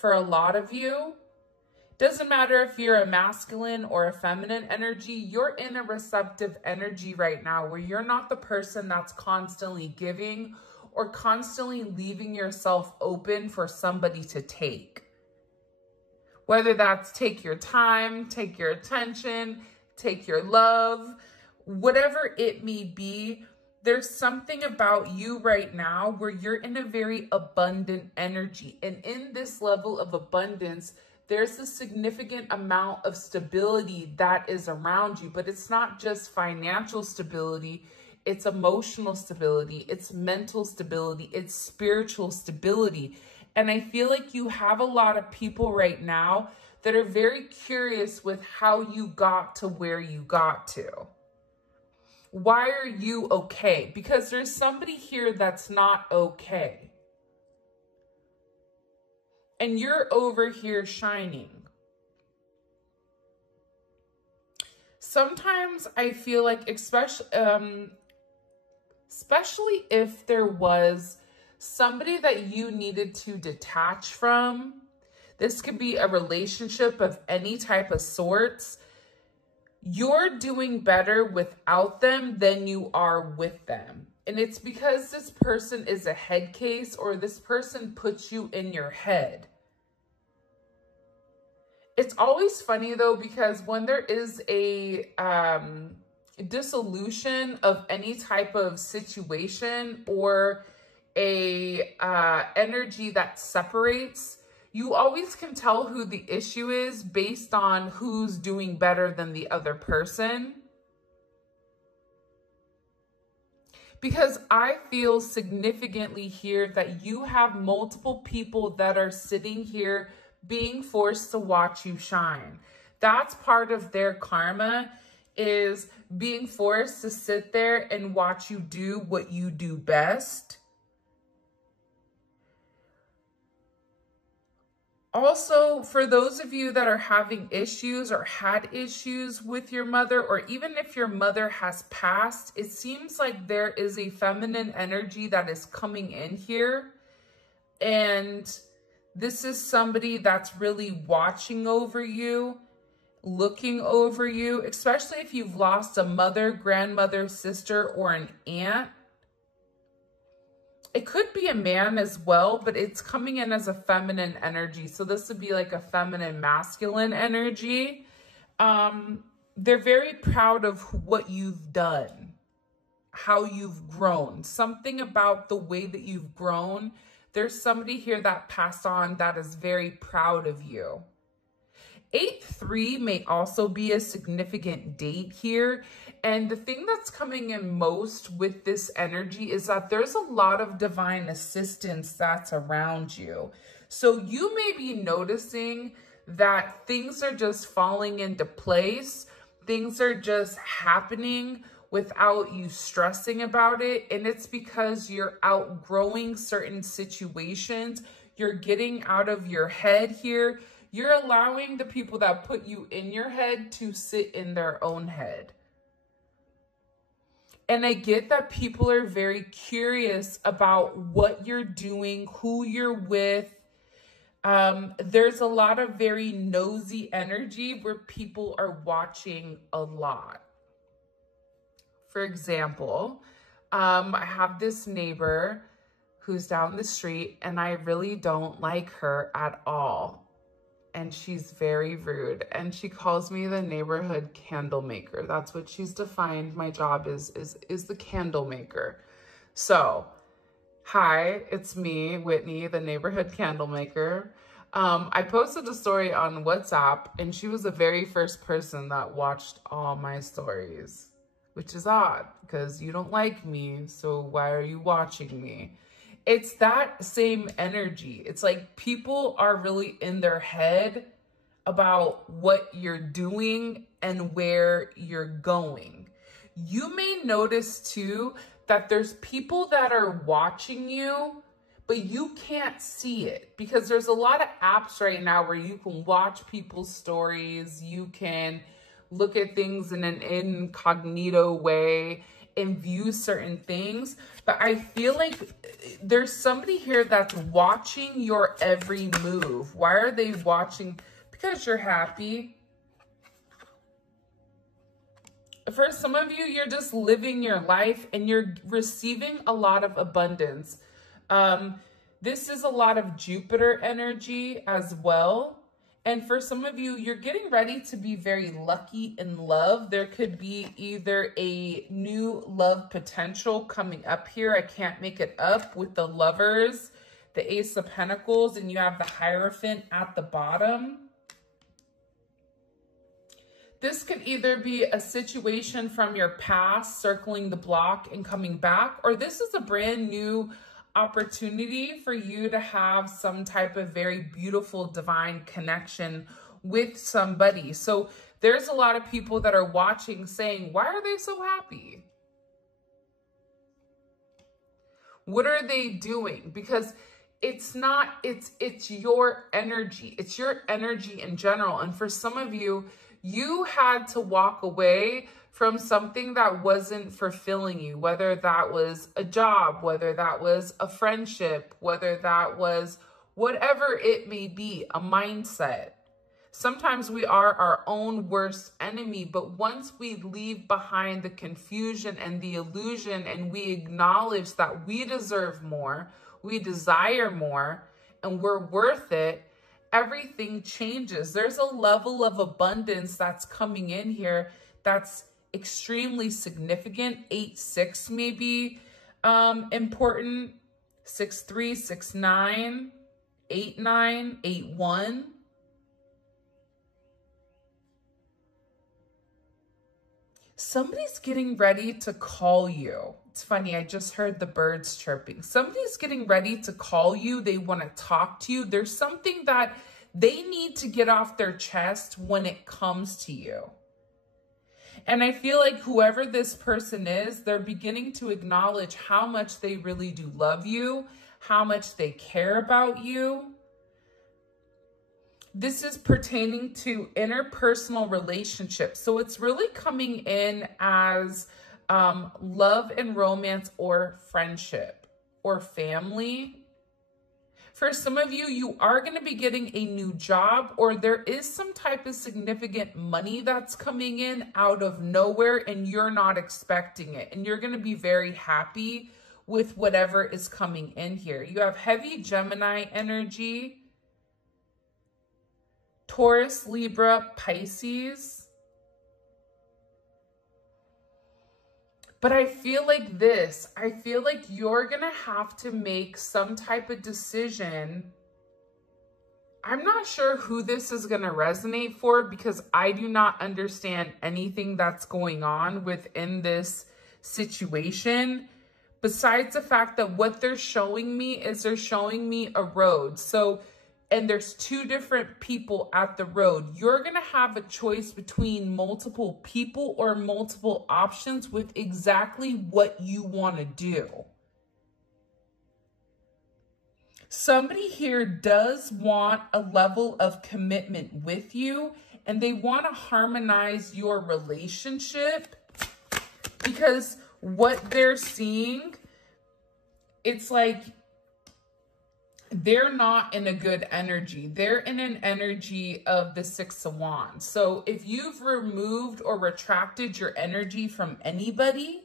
for a lot of you. Doesn't matter if you're a masculine or a feminine energy, you're in a receptive energy right now where you're not the person that's constantly giving or constantly leaving yourself open for somebody to take. Whether that's take your time, take your attention, take your love, whatever it may be, there's something about you right now where you're in a very abundant energy. And in this level of abundance, there's a significant amount of stability that is around you, but it's not just financial stability, it's emotional stability, it's mental stability, it's spiritual stability. And I feel like you have a lot of people right now that are very curious with how you got to where you got to. Why are you okay? Because there's somebody here that's not okay. And you're over here shining. Sometimes I feel like, especially if there was somebody that you needed to detach from, this could be a relationship of any type of sorts, you're doing better without them than you are with them. And it's because this person is a head case, or this person puts you in your head. It's always funny though, because when there is a dissolution of any type of situation or a energy that separates, you always can tell who the issue is based on who's doing better than the other person. Because I feel significantly here that you have multiple people that are sitting here being forced to watch you shine. That's part of their karma, is being forced to sit there and watch you do what you do best. Also, for those of you that are having issues or had issues with your mother, or even if your mother has passed, it seems like there is a feminine energy that is coming in here. And this is somebody that's really watching over you, looking over you, especially if you've lost a mother, grandmother, sister, or an aunt. It could be a man as well, but it's coming in as a feminine energy. So this would be like a feminine masculine energy. They're very proud of what you've done, how you've grown, something about the way that you've grown. There's somebody here that passed on that is very proud of you. 8-3 may also be a significant date here. And the thing that's coming in most with this energy is that there's a lot of divine assistance that's around you. So you may be noticing that things are just falling into place. Things are just happening without you stressing about it. And it's because you're outgrowing certain situations. You're getting out of your head here. You're allowing the people that put you in your head to sit in their own head. And I get that people are very curious about what you're doing, who you're with. There's a lot of very nosy energy where people are watching a lot. For example, I have this neighbor who's down the street, and I really don't like her at all. And she's very rude, and she calls me the neighborhood candle maker. That's what she's defined my job is the candle maker. So, hi, it's me, Whitney, the neighborhood candle maker. I posted a story on WhatsApp, and she was the very first person that watched all my stories, which is odd because you don't like me, so why are you watching me? It's that same energy. It's like people are really in their head about what you're doing and where you're going. You may notice too that there's people that are watching you, but you can't see it because there's a lot of apps right now where you can watch people's stories. You can look at things in an incognito way. and view certain things. But I feel like there's somebody here that's watching your every move. Why are they watching? Because you're happy. For some of you, you're just living your life and you're receiving a lot of abundance. This is a lot of Jupiter energy as well. And for some of you, you're getting ready to be very lucky in love. There could be either a new love potential coming up here. I can't make it up with the Lovers, the Ace of Pentacles, and you have the Hierophant at the bottom. This could either be a situation from your past circling the block and coming back, or this is a brand new opportunity for you to have some type of very beautiful divine connection with somebody. So there's a lot of people that are watching saying, why are they so happy? What are they doing? Because it's not, it's your energy. It's your energy in general. And for some of you, you had to walk away from something that wasn't fulfilling you, whether that was a job, whether that was a friendship, whether that was whatever it may be, a mindset. Sometimes we are our own worst enemy, but once we leave behind the confusion and the illusion and we acknowledge that we deserve more, we desire more, and we're worth it, everything changes. There's a level of abundance that's coming in here that's extremely significant. 8-6 may be important. 6-3, 6-9, 8-9, 8-1. Somebody's getting ready to call you. It's funny, I just heard the birds chirping. Somebody's getting ready to call you. They want to talk to you. There's something that they need to get off their chest when it comes to you. And I feel like whoever this person is, they're beginning to acknowledge how much they really do love you, how much they care about you. This is pertaining to interpersonal relationships. So it's really coming in as love and romance or friendship or family. For some of you, you are going to be getting a new job, or there is some type of significant money that's coming in out of nowhere and you're not expecting it. And you're going to be very happy with whatever is coming in here. You have heavy Gemini energy, Taurus, Libra, Pisces. But I feel like I feel like you're going to have to make some type of decision. I'm not sure who this is going to resonate for because I do not understand anything that's going on within this situation. Besides the fact that what they're showing me is they're showing me a road. So, and there's two different people at the road. You're going to have a choice between multiple people or multiple options with exactly what you want to do. Somebody here does want a level of commitment with you, and they want to harmonize your relationship because what they're seeing, it's like, they're not in a good energy. They're in an energy of the 6 of Wands. So if you've removed or retracted your energy from anybody,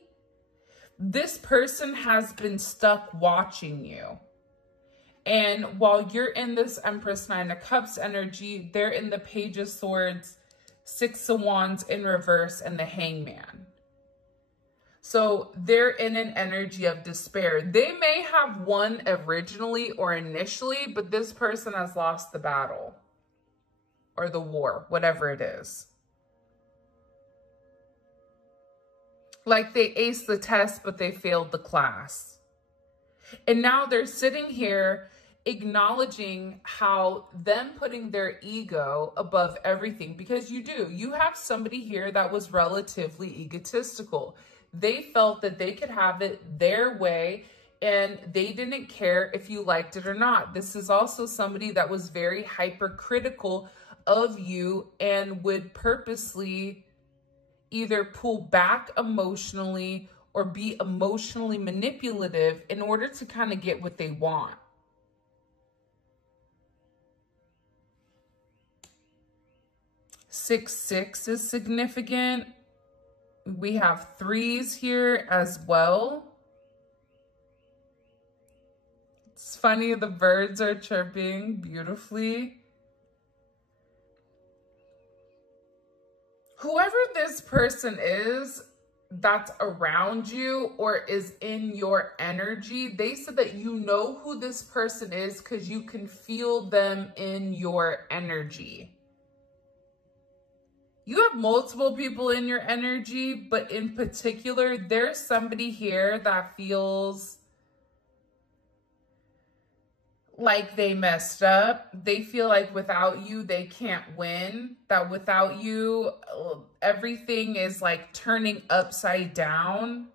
this person has been stuck watching you. And while you're in this Empress 9 of Cups energy, they're in the Page of Swords, 6 of Wands in reverse, and the Hangman. So they're in an energy of despair. They may have won originally or initially, but this person has lost the battle or the war, whatever it is. Like they aced the test, but they failed the class. And now they're sitting here acknowledging how them putting their ego above everything, because you do. You have somebody here that was relatively egotistical. They felt that they could have it their way and they didn't care if you liked it or not. This is also somebody that was very hypercritical of you and would purposely either pull back emotionally or be emotionally manipulative in order to kind of get what they want. Six, 6 is significant. We have 3s here as well. It's funny, the birds are chirping beautifully. Whoever this person is that's around you or is in your energy, they said that you know who this person is because you can feel them in your energy. You have multiple people in your energy, but in particular, there's somebody here that feels like they messed up. They feel like without you, they can't win. That without you, everything is like turning upside down.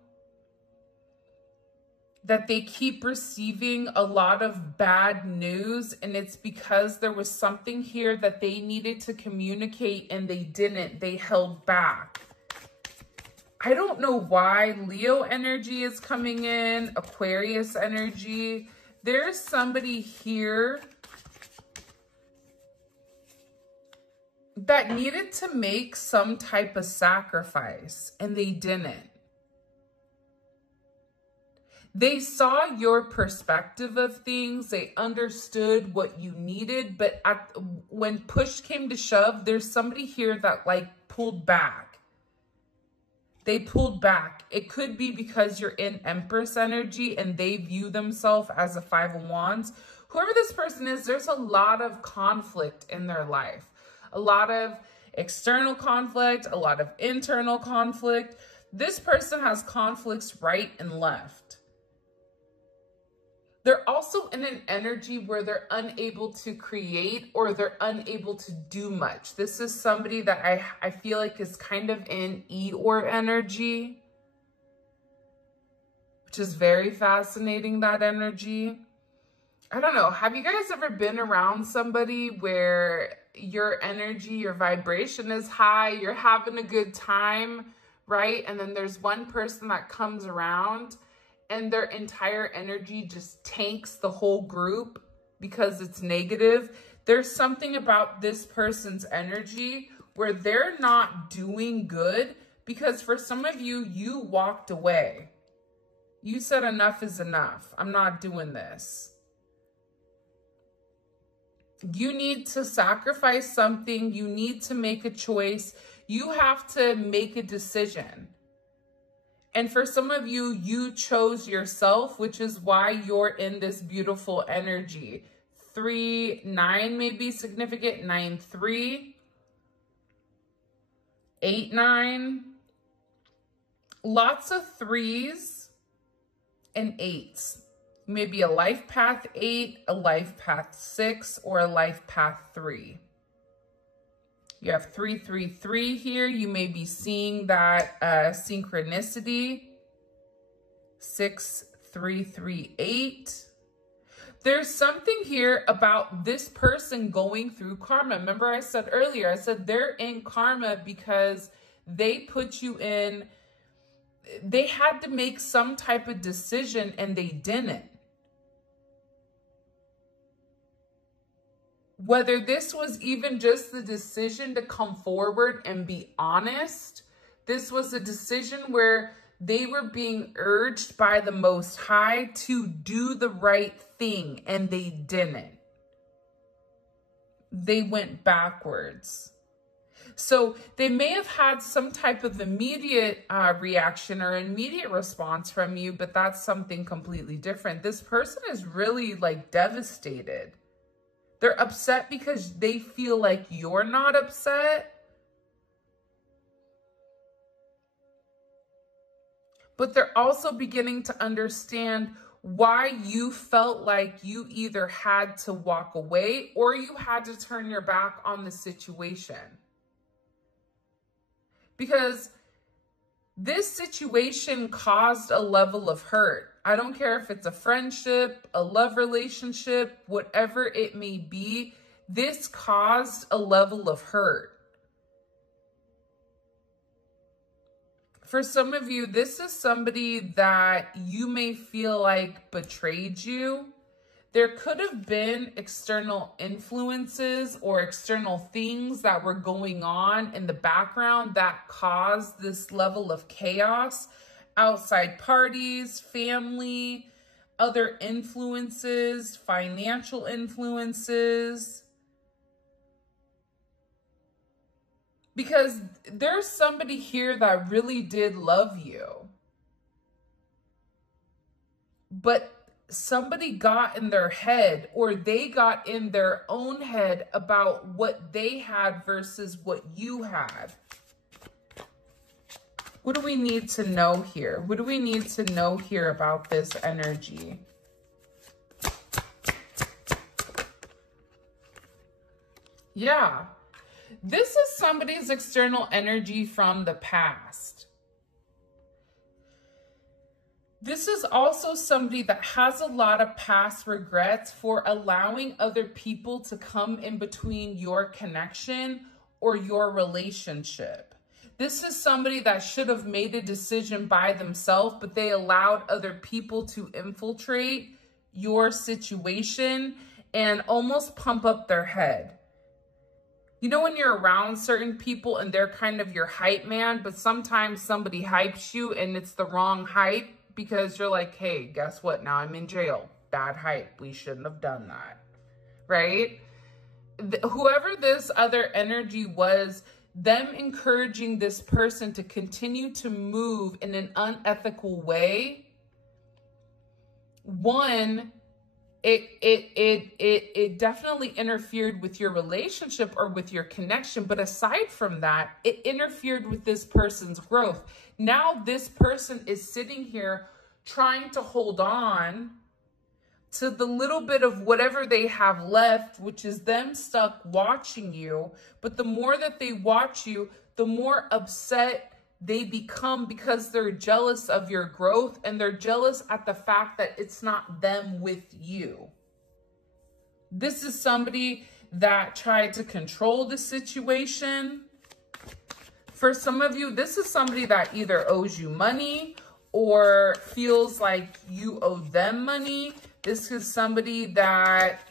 That they keep receiving a lot of bad news, and it's because there was something here that they needed to communicate and they didn't. They held back. I don't know why Leo energy is coming in, Aquarius energy. There's somebody here that needed to make some type of sacrifice and they didn't. They saw your perspective of things. They understood what you needed. But when push came to shove, there's somebody here that like pulled back. They pulled back. It could be because you're in Empress energy and they view themselves as a 5 of Wands. Whoever this person is, there's a lot of conflict in their life. A lot of external conflict, a lot of internal conflict. This person has conflicts right and left. They're also in an energy where they're unable to create or they're unable to do much. This is somebody that I feel like is kind of in Eeyore energy, which is very fascinating, that energy. I don't know. Have you guys ever been around somebody where your energy, your vibration is high, you're having a good time, right? And then there's one person that comes around and their entire energy just tanks the whole group because it's negative. There's something about this person's energy where they're not doing good because for some of you, you walked away. You said enough is enough. I'm not doing this. You need to sacrifice something. You need to make a choice. You have to make a decision. And for some of you, you chose yourself, which is why you're in this beautiful energy. 3, 9 may be significant. 9, 3. 8, 9. Lots of 3s and 8s. Maybe a life path 8, a life path 6, or a life path 3. You have 3, 3, 3 here. You may be seeing that synchronicity. 6, 3, 3, 8. There's something here about this person going through karma. Remember I said earlier, I said they're in karma because they put you in, they had to make some type of decision and they didn't. Whether this was even just the decision to come forward and be honest, this was a decision where they were being urged by the Most High to do the right thing, and they didn't. They went backwards. So they may have had some type of immediate reaction or immediate response from you, but that's something completely different. This person is really like devastated. They're upset because they feel like you're not upset. But they're also beginning to understand why you felt like you either had to walk away or you had to turn your back on the situation. Because this situation caused a level of hurt. I don't care if it's a friendship, a love relationship, whatever it may be, this caused a level of hurt. For some of you, this is somebody that you may feel like betrayed you. There could have been external influences or external things that were going on in the background that caused this level of chaos. Outside parties, family, other influences, financial influences. Because there's somebody here that really did love you. But somebody got in their head, or they got in their own head about what they had versus what you had. What do we need to know here? What do we need to know here about this energy? Yeah. This is somebody's external energy from the past. This is also somebody that has a lot of past regrets for allowing other people to come in between your connection or your relationship. This is somebody that should have made a decision by themselves, but they allowed other people to infiltrate your situation and almost pump up their head. You know, when you're around certain people and they're kind of your hype man, but sometimes somebody hypes you and it's the wrong hype because you're like, hey, guess what? Now I'm in jail. Bad hype. We shouldn't have done that. Right? Whoever this other energy was, them encouraging this person to continue to move in an unethical way. One, it definitely interfered with your relationship or with your connection. But aside from that, it interfered with this person's growth. Now this person is sitting here trying to hold on to the little bit of whatever they have left, which is them stuck watching you. But the more that they watch you, the more upset they become because they're jealous of your growth, and they're jealous at the fact that it's not them with you. This is somebody that tried to control the situation. For some of you, this is somebody that either owes you money or feels like you owe them money. This is somebody that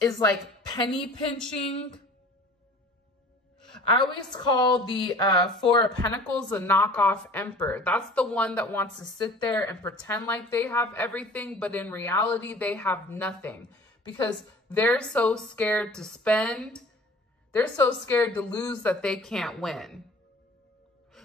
is like penny pinching. I always call the Four of Pentacles a knockoff emperor. That's the one that wants to sit there and pretend like they have everything, but in reality, they have nothing because they're so scared to spend. They're so scared to lose that they can't win.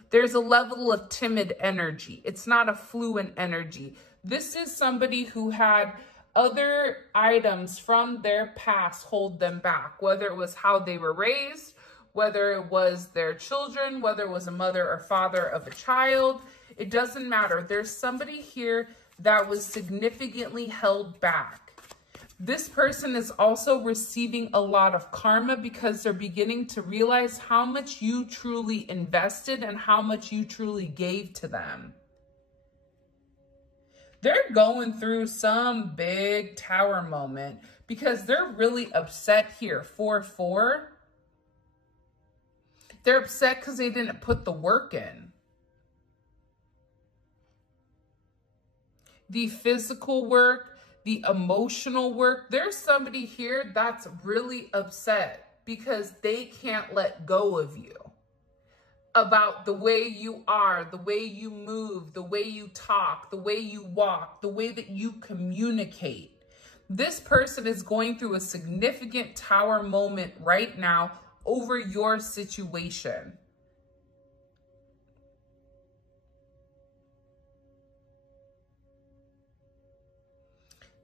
There's a level of timid energy. It's not a fluent energy. This is somebody who had other items from their past hold them back, whether it was how they were raised, whether it was their children, whether it was a mother or father of a child. It doesn't matter. There's somebody here that was significantly held back. This person is also receiving a lot of karma because they're beginning to realize how much you truly invested and how much you truly gave to them. They're going through some big tower moment because they're really upset here. 4-4. They're upset because they didn't put the work in. The physical work, the emotional work. There's somebody here that's really upset because they can't let go of you. About the way you are, the way you move, the way you talk, the way you walk, the way that you communicate. This person is going through a significant tower moment right now over your situation.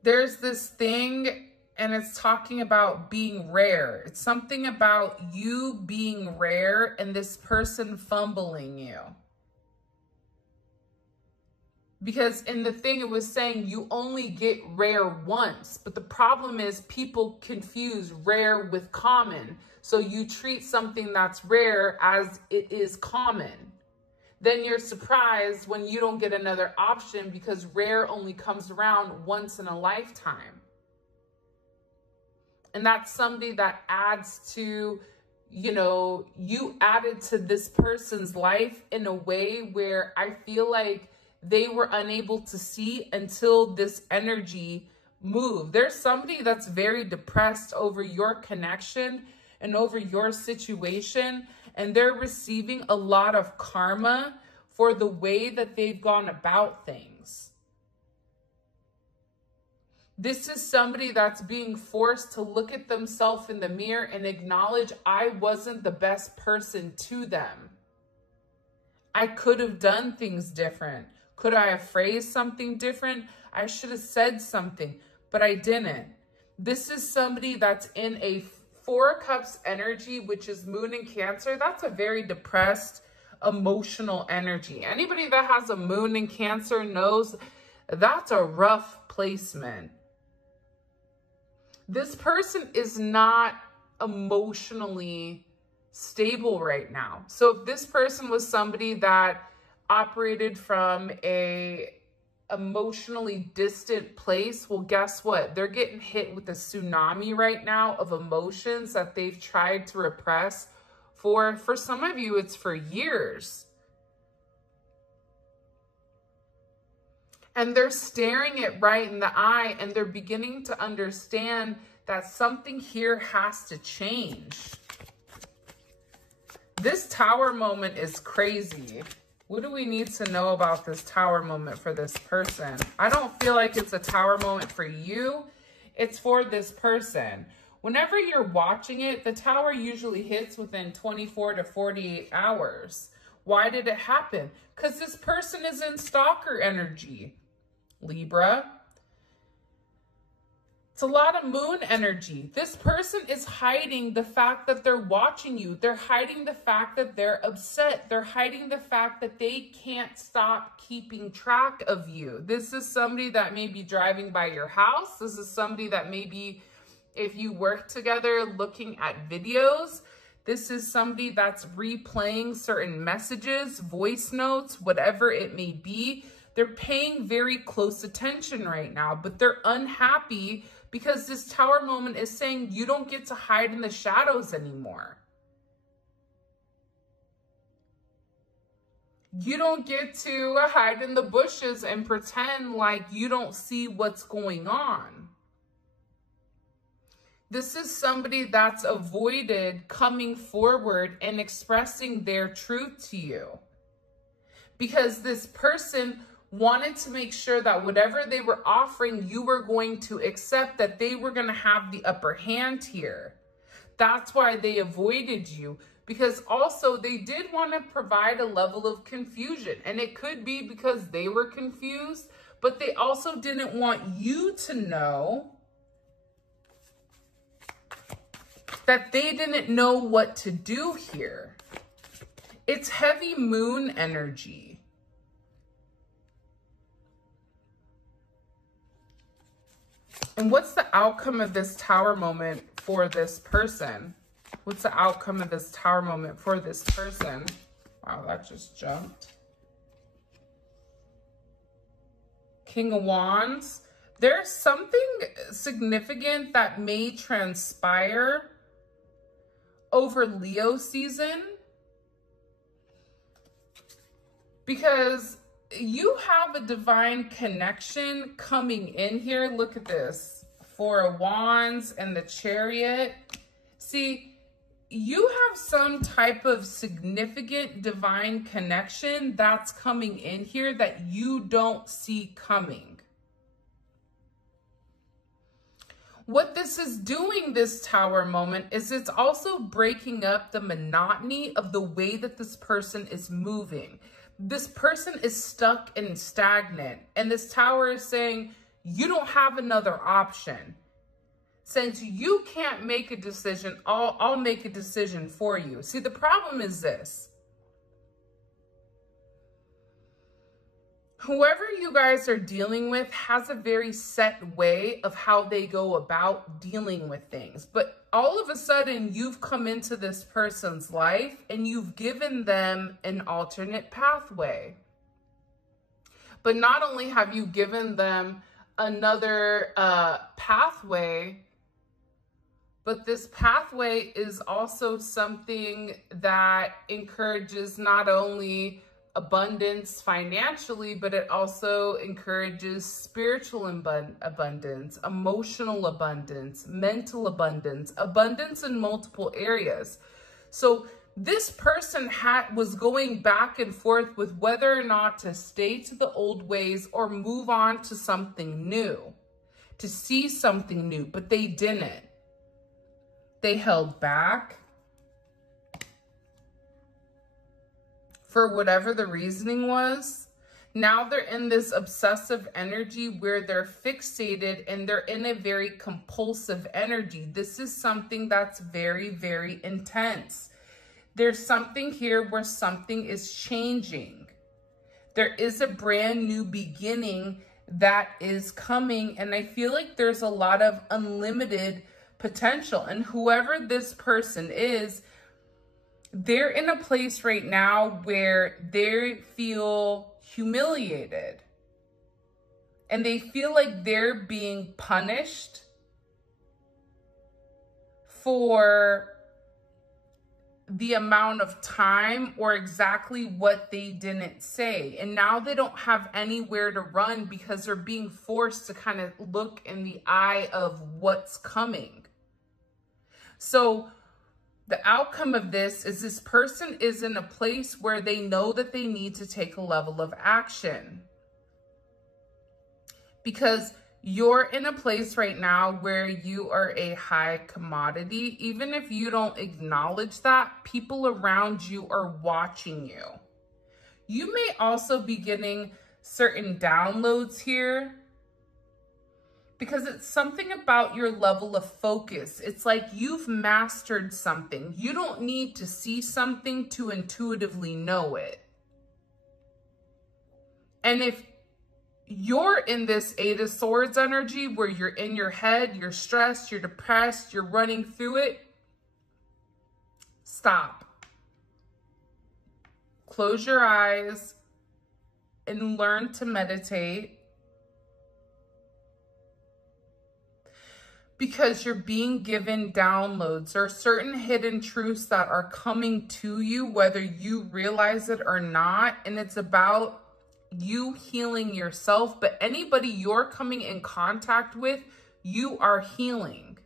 There's this thing, and it's talking about being rare. It's something about you being rare and this person fumbling you. Because in the thing, it was saying you only get rare once. But the problem is people confuse rare with common. So you treat something that's rare as it is common. Then you're surprised when you don't get another option because rare only comes around once in a lifetime. And that's somebody that adds to you added to this person's life in a way where I feel like they were unable to see until this energy moved. There's somebody that's very depressed over your connection and over your situation, and they're receiving a lot of karma for the way that they've gone about things. This is somebody that's being forced to look at themselves in the mirror and acknowledge, I wasn't the best person to them. I could have done things different. Could I have phrased something different? I should have said something, but I didn't. This is somebody that's in a 4 of Cups energy, which is Moon in Cancer. That's a very depressed, emotional energy. Anybody that has a Moon in Cancer knows that's a rough placement. This person is not emotionally stable right now. So if this person was somebody that operated from a emotionally distant place, well, guess what? They're getting hit with a tsunami right now of emotions that they've tried to repress for some of you, it's for years. And they're staring it right in the eye, and they're beginning to understand that something here has to change. This Tower moment is crazy. What do we need to know about this Tower moment for this person? I don't feel like it's a Tower moment for you. It's for this person. Whenever you're watching it, the Tower usually hits within 24 to 48 hours. Why did it happen? Because this person is in stalker energy. Libra. It's a lot of moon energy. This person is hiding the fact that they're watching you. They're hiding the fact that they're upset. They're hiding the fact that they can't stop keeping track of you. This is somebody that may be driving by your house. This is somebody that may be, if you work together, looking at videos. This is somebody that's replaying certain messages, voice notes, whatever it may be. They're paying very close attention right now, but they're unhappy because this Tower moment is saying you don't get to hide in the shadows anymore. You don't get to hide in the bushes and pretend like you don't see what's going on. This is somebody that's avoided coming forward and expressing their truth to you, because this person wanted to make sure that whatever they were offering, you were going to accept, that they were going to have the upper hand here. That's why they avoided you, because also they did want to provide a level of confusion. And it could be because they were confused, but they also didn't want you to know that they didn't know what to do here. It's heavy moon energy. And what's the outcome of this Tower moment for this person? What's the outcome of this Tower moment for this person? Wow, that just jumped. King of Wands. There's something significant that may transpire over Leo season, because you have a divine connection coming in here. Look at this. 4 of Wands and the Chariot. See, you have some type of significant divine connection that's coming in here that you don't see coming. What this is doing, this Tower moment, is it's also breaking up the monotony of the way that this person is moving. This person is stuck and stagnant, and this Tower is saying, you don't have another option. Since you can't make a decision, I'll make a decision for you. See, the problem is this. Whoever you guys are dealing with has a very set way of how they go about dealing with things. But all of a sudden, you've come into this person's life and you've given them an alternate pathway. But not only have you given them another pathway, But this pathway is also something that encourages not only abundance financially, but it also encourages spiritual abundance, emotional abundance, mental abundance, abundance in multiple areas. So this person was going back and forth with whether or not to stay to the old ways or move on to something new, to see something new, but they didn't. They held back for whatever the reasoning was. Now they're in this obsessive energy where they're fixated and they're in a very compulsive energy. This is something that's very, very intense. There's something here where something is changing. There is a brand new beginning that is coming, and I feel like there's a lot of unlimited potential. And whoever this person is, they're in a place right now where they feel humiliated and they feel like they're being punished for the amount of time or exactly what they didn't say. And now they don't have anywhere to run because they're being forced to kind of look in the eye of what's coming. So the outcome of this person is in a place where they know that they need to take a level of action. Because you're in a place right now where you are a high commodity. Even if you don't acknowledge that, people around you are watching you. You may also be getting certain downloads here, because it's something about your level of focus. It's like you've mastered something. You don't need to see something to intuitively know it. And if you're in this Eight of Swords energy where you're in your head, you're stressed, you're depressed, you're running through it, stop. Close your eyes and learn to meditate. Because you're being given downloads or certain hidden truths that are coming to you, whether you realize it or not. And it's about you healing yourself, but anybody you're coming in contact with, you are healing.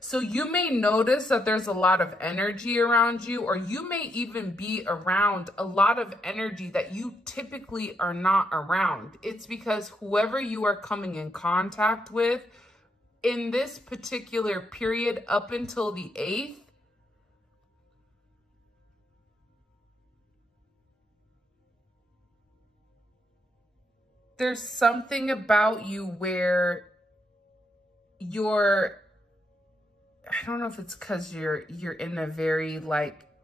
So you may notice that there's a lot of energy around you, or you may even be around a lot of energy that you typically are not around. It's because whoever you are coming in contact with in this particular period up until the 8th, there's something about you where you're, I don't know if it's because you're in a very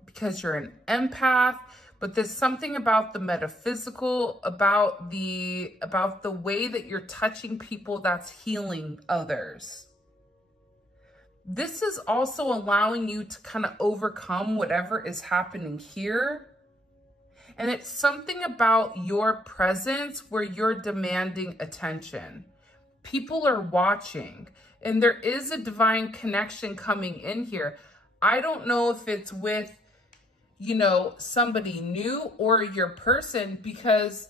because you're an empath, but there's something about the metaphysical, about the way that you're touching people that's healing others. This is also allowing you to kind of overcome whatever is happening here. And it's something about your presence where you're demanding attention. People are watching, and there is a divine connection coming in here. I don't know if it's with, you know, somebody new or your person, because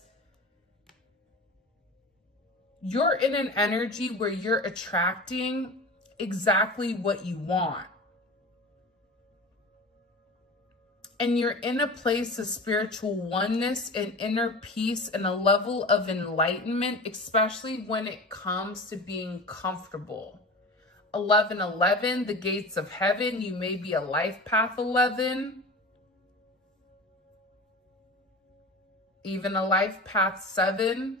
you're in an energy where you're attracting exactly what you want. And you're in a place of spiritual oneness and inner peace and a level of enlightenment, especially when it comes to being comfortable. 1111, the gates of heaven. You may be a life path 11. Even a life path 7.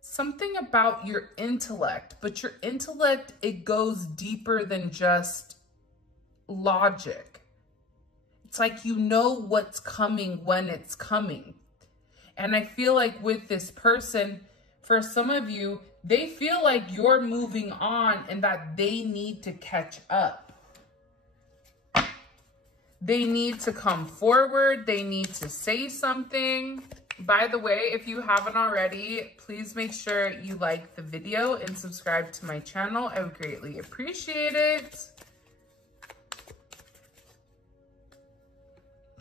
Something about your intellect, but your intellect, it goes deeper than just logic. It's like you know what's coming when it's coming. And I feel like with this person, for some of you, they feel like you're moving on and that they need to catch up. They need to come forward. They need to say something. By the way, if you haven't already, please make sure you like the video and subscribe to my channel. I would greatly appreciate it.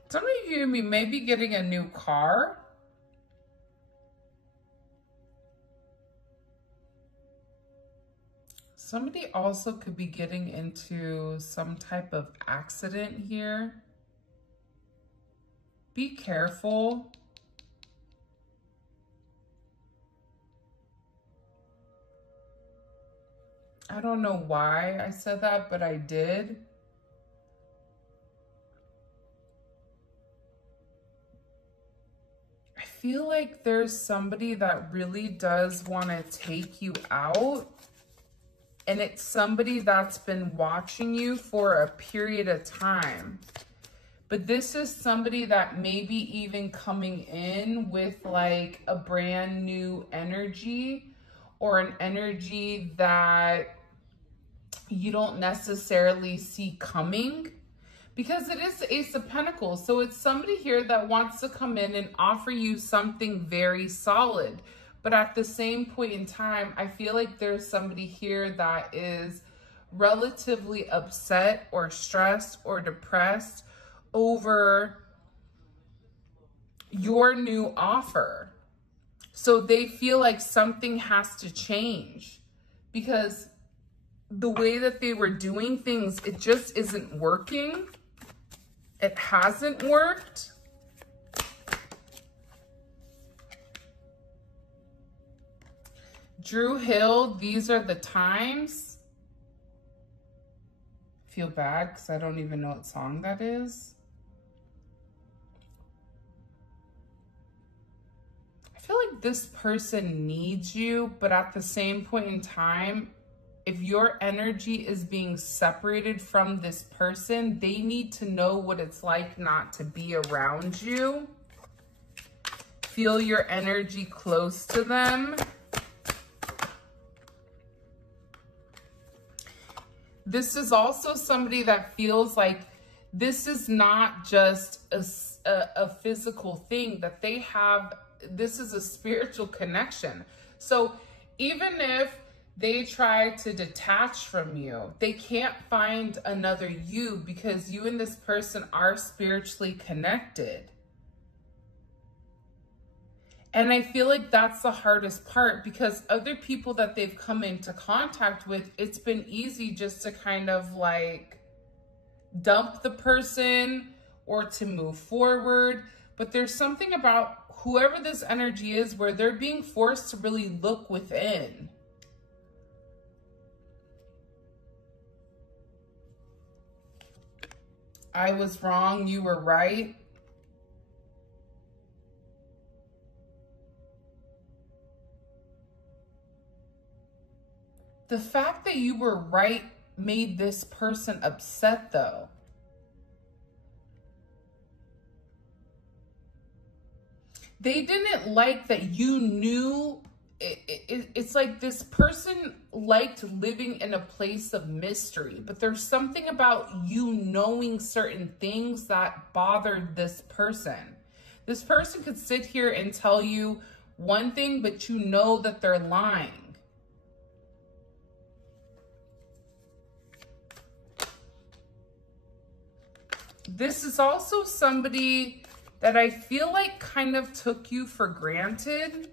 Some of you may be getting a new car. Somebody also could be getting into some type of accident here. Be careful. I don't know why I said that, but I did. I feel like there's somebody that really does want to take you out. And it's somebody that's been watching you for a period of time. But this is somebody that may be even coming in with like a brand new energy, or an energy that you don't necessarily see coming, because it is the Ace of Pentacles. So it's somebody here that wants to come in and offer you something very solid. But at the same point in time, I feel like there's somebody here that is relatively upset or stressed or depressed over your new offer. So they feel like something has to change, because the way that they were doing things, it just isn't working. It hasn't worked. Drew Hill, these are the times. I feel bad because I don't even know what song that is. I feel like this person needs you, but at the same point in time, if your energy is being separated from this person, they need to know what it's like not to be around you. Feel your energy close to them. This is also somebody that feels like this is not just a physical thing, that they have, this is a spiritual connection. So even if they try to detach from you, they can't find another you, because you and this person are spiritually connected. And I feel like that's the hardest part, because other people that they've come into contact with, it's been easy just to kind of like dump the person or to move forward. But there's something about whoever this energy is where they're being forced to really look within. I was wrong, you were right. The fact that you were right made this person upset, though. They didn't like that you knew. It's like this person liked living in a place of mystery, but there's something about you knowing certain things that bothered this person. This person could sit here and tell you one thing, but you know that they're lying. This is also somebody that I feel like kind of took you for granted.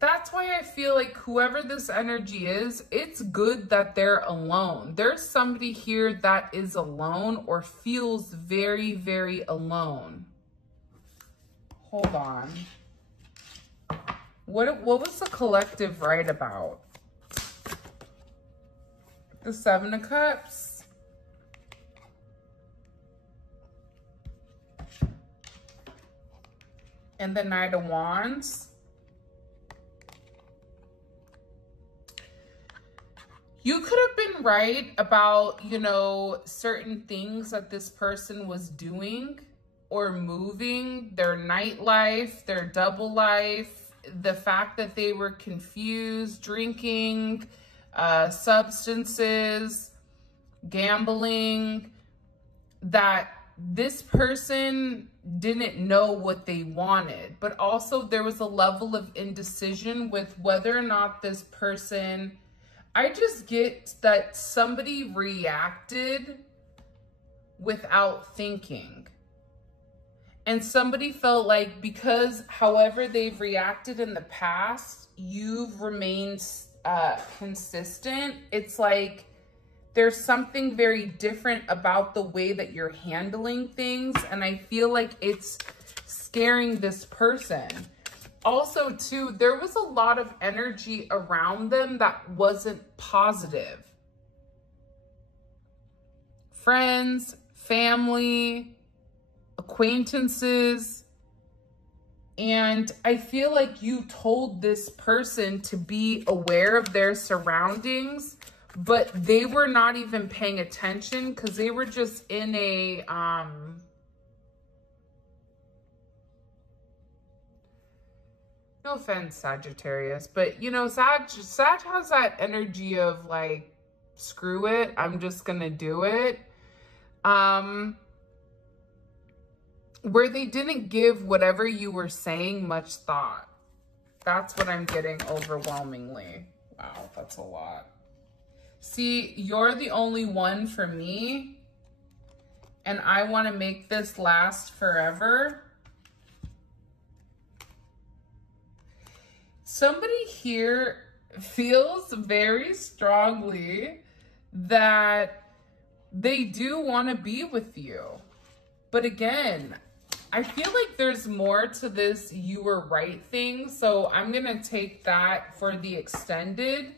That's why I feel like whoever this energy is, it's good that they're alone. There's somebody here that is alone or feels very, very alone. Hold on. What was the collective right about? The Seven of Cups. And the Knight of Wands. You could have been right about, you know, certain things that this person was doing or moving, their nightlife, their double life, the fact that they were confused, drinking, substances, gambling, that this person didn't know what they wanted, but also there was a level of indecision with whether or not this person, I just get that somebody reacted without thinking. And somebody felt like because however they've reacted in the past, you've remained consistent. It's like there's something very different about the way that you're handling things. And I feel like it's scaring this person. Also, too, there was a lot of energy around them that wasn't positive. Friends, family, acquaintances. And I feel like you told this person to be aware of their surroundings, but they were not even paying attention because they were just in a, no offense, Sagittarius, but you know, Sag has that energy of like, screw it, I'm just gonna do it. Where they didn't give whatever you were saying much thought. That's what I'm getting overwhelmingly. Wow, that's a lot. See, you're the only one for me, and I want to make this last forever. Somebody here feels very strongly that they do want to be with you. But again, I feel like there's more to this you were right thing. So I'm going to take that for the extended.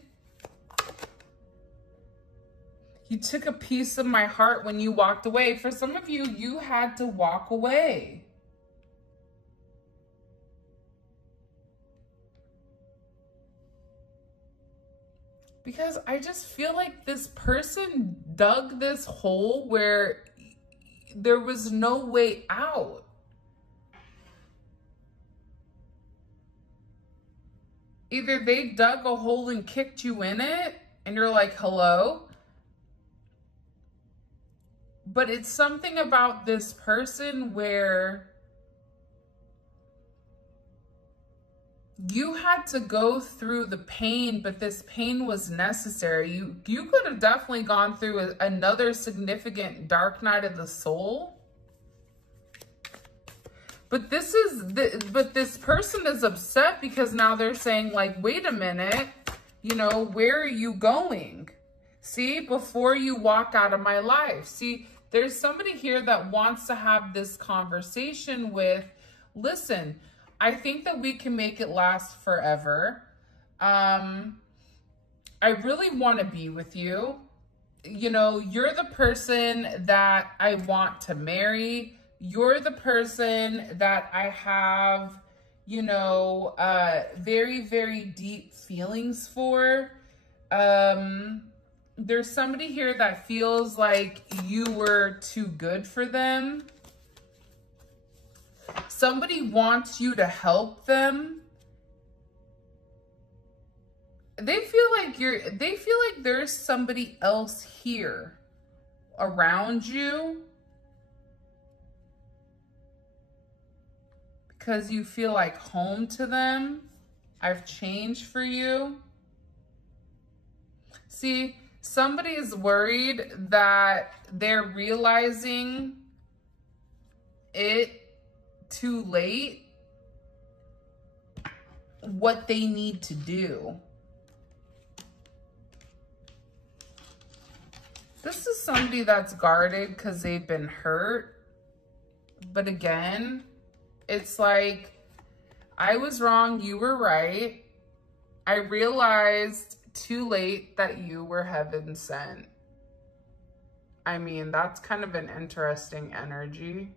You took a piece of my heart when you walked away. For some of you, you had to walk away. Because I just feel like this person dug this hole where there was no way out. Either they dug a hole and kicked you in it, and you're like, hello. But it's something about this person where you had to go through the pain, but this pain was necessary. You could have definitely gone through another significant dark night of the soul. But this person is upset because now they're saying like, wait a minute, you know, where are you going? See, before you walk out of my life. See, there's somebody here that wants to have this conversation with, listen, I think that we can make it last forever. I really want to be with you. You know, you're the person that I want to marry. You're the person that I have, you know, very, very deep feelings for. There's somebody here that feels like you were too good for them. Somebody wants you to help them. They feel like there's somebody else here around you because you feel like home to them. I've changed for you. See, somebody is worried that they're realizing it too late what they need to do. This is somebody that's guarded because they've been hurt. But again, it's like, I was wrong, you were right. I realized too late that you were heaven sent. I mean, that's kind of an interesting energy.